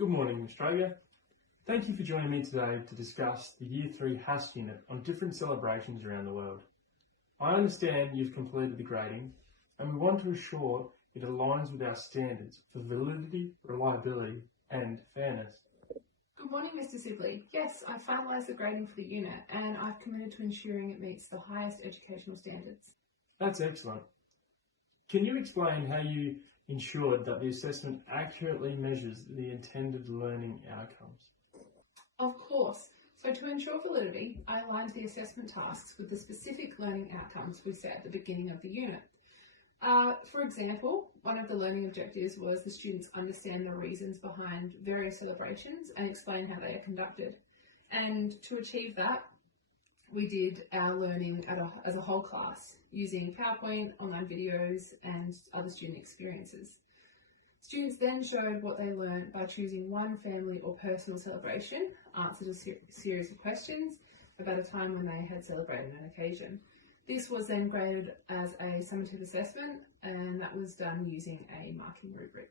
Good morning, Australia. Thank you for joining me today to discuss the Year 3 HASS unit on different celebrations around the world. I understand you've completed the grading and we want to ensure it aligns with our standards for validity, reliability and fairness. Good morning, Mr. Sibley. Yes, I've finalised the grading for the unit and I've committed to ensuring it meets the highest educational standards. That's excellent. Can you explain how you ensured that the assessment accurately measures the intended learning outcomes? Of course. So to ensure validity, I aligned the assessment tasks with the specific learning outcomes we set at the beginning of the unit. For example, one of the learning objectives was the students understand the reasons behind various celebrations and explain how they are conducted. And to achieve that, we did our learning as a whole class using PowerPoint, online videos and other student experiences. Students then showed what they learned by choosing one family or personal celebration, answered a series of questions about a time when they had celebrated an occasion. This was then graded as a summative assessment and that was done using a marking rubric.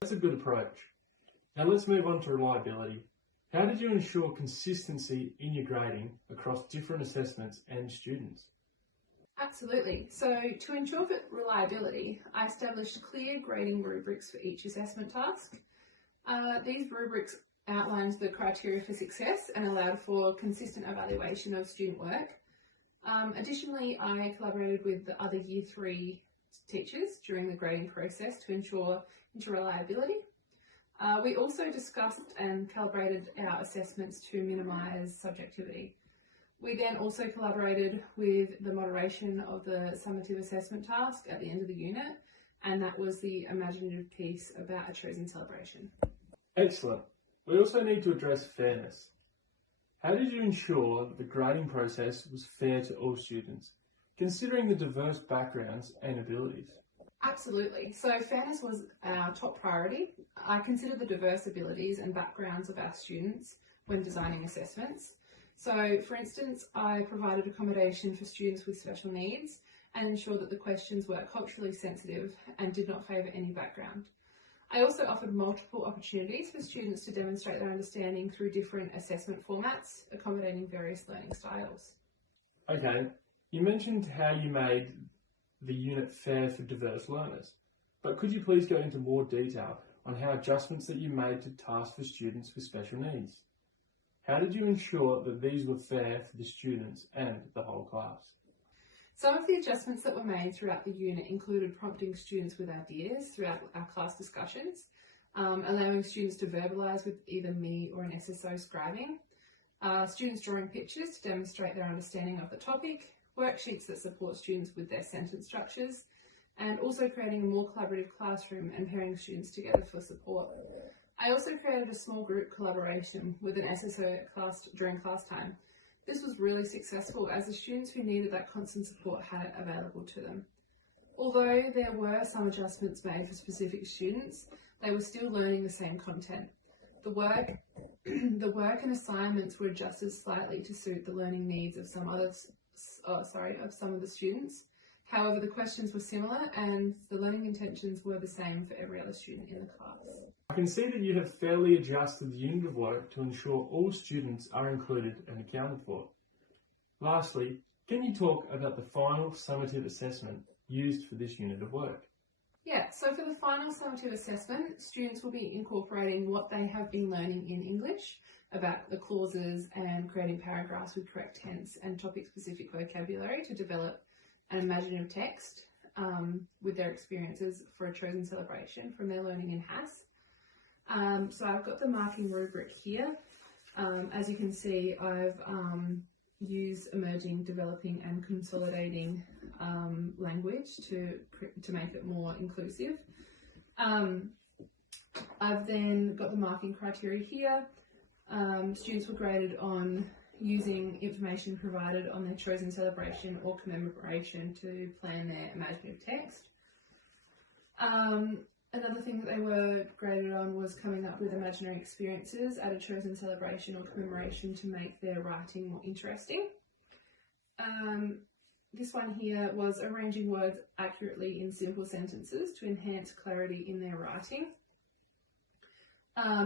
That's a good approach. Now let's move on to reliability. How did you ensure consistency in your grading across different assessments and students? Absolutely. So to ensure reliability, I established clear grading rubrics for each assessment task. These rubrics outlined the criteria for success and allowed for consistent evaluation of student work. Additionally, I collaborated with the other Year 3 teachers during the grading process to ensure interreliability. We also discussed and calibrated our assessments to minimise subjectivity. We then also collaborated with the moderation of the summative assessment task at the end of the unit, and that was the imaginative piece about a chosen celebration. Excellent. We also need to address fairness. How did you ensure that the grading process was fair to all students, considering the diverse backgrounds and abilities? Absolutely. So fairness was our top priority. I considered the diverse abilities and backgrounds of our students when designing assessments. So for instance, I provided accommodation for students with special needs and ensured that the questions were culturally sensitive and did not favour any background. I also offered multiple opportunities for students to demonstrate their understanding through different assessment formats, accommodating various learning styles. Okay, you mentioned how you made the unit fair for diverse learners, but could you please go into more detail on how adjustments that you made to tasks for students with special needs? How did you ensure that these were fair for the students and the whole class? Some of the adjustments that were made throughout the unit included prompting students with ideas throughout our class discussions, allowing students to verbalise with either me or an SSO scribing, students drawing pictures to demonstrate their understanding of the topic, worksheets that support students with their sentence structures, and also creating a more collaborative classroom and pairing students together for support. I also created a small group collaboration with an SSO during class time. This was really successful as the students who needed that constant support had it available to them. Although there were some adjustments made for specific students, they were still learning the same content. The work and assignments were adjusted slightly to suit the learning needs of some of the students. However, the questions were similar and the learning intentions were the same for every other student in the class. I can see that you have fairly adjusted the unit of work to ensure all students are included and accounted for. Lastly, can you talk about the final summative assessment used for this unit of work? Yeah, so for the final summative assessment, students will be incorporating what they have been learning in English about the clauses and creating paragraphs with correct tense and topic-specific vocabulary to develop an imaginative text with their experiences for a chosen celebration from their learning in HASS. So I've got the marking rubric here. As you can see, I've used emerging, developing and consolidating language to make it more inclusive. I've then got the marking criteria here. Students were graded on using information provided on their chosen celebration or commemoration to plan their imaginative text. Another thing that they were graded on was coming up with imaginary experiences at a chosen celebration or commemoration to make their writing more interesting. This one here was arranging words accurately in simple sentences to enhance clarity in their writing.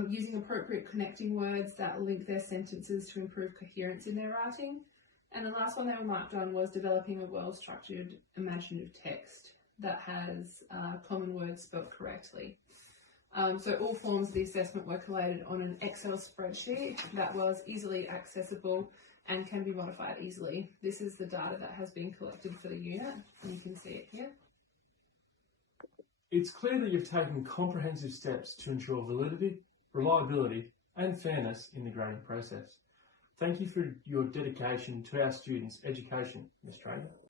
using appropriate connecting words that link their sentences to improve coherence in their writing. And the last one they were marked on was developing a well-structured imaginative text that has common words spelt correctly. So all forms of the assessment were collated on an Excel spreadsheet that was easily accessible and can be modified easily. This is the data that has been collected for the unit, and you can see it here. It's clear that you've taken comprehensive steps to ensure validity, reliability and fairness in the grading process. Thank you for your dedication to our students' education, Ms. Trainer.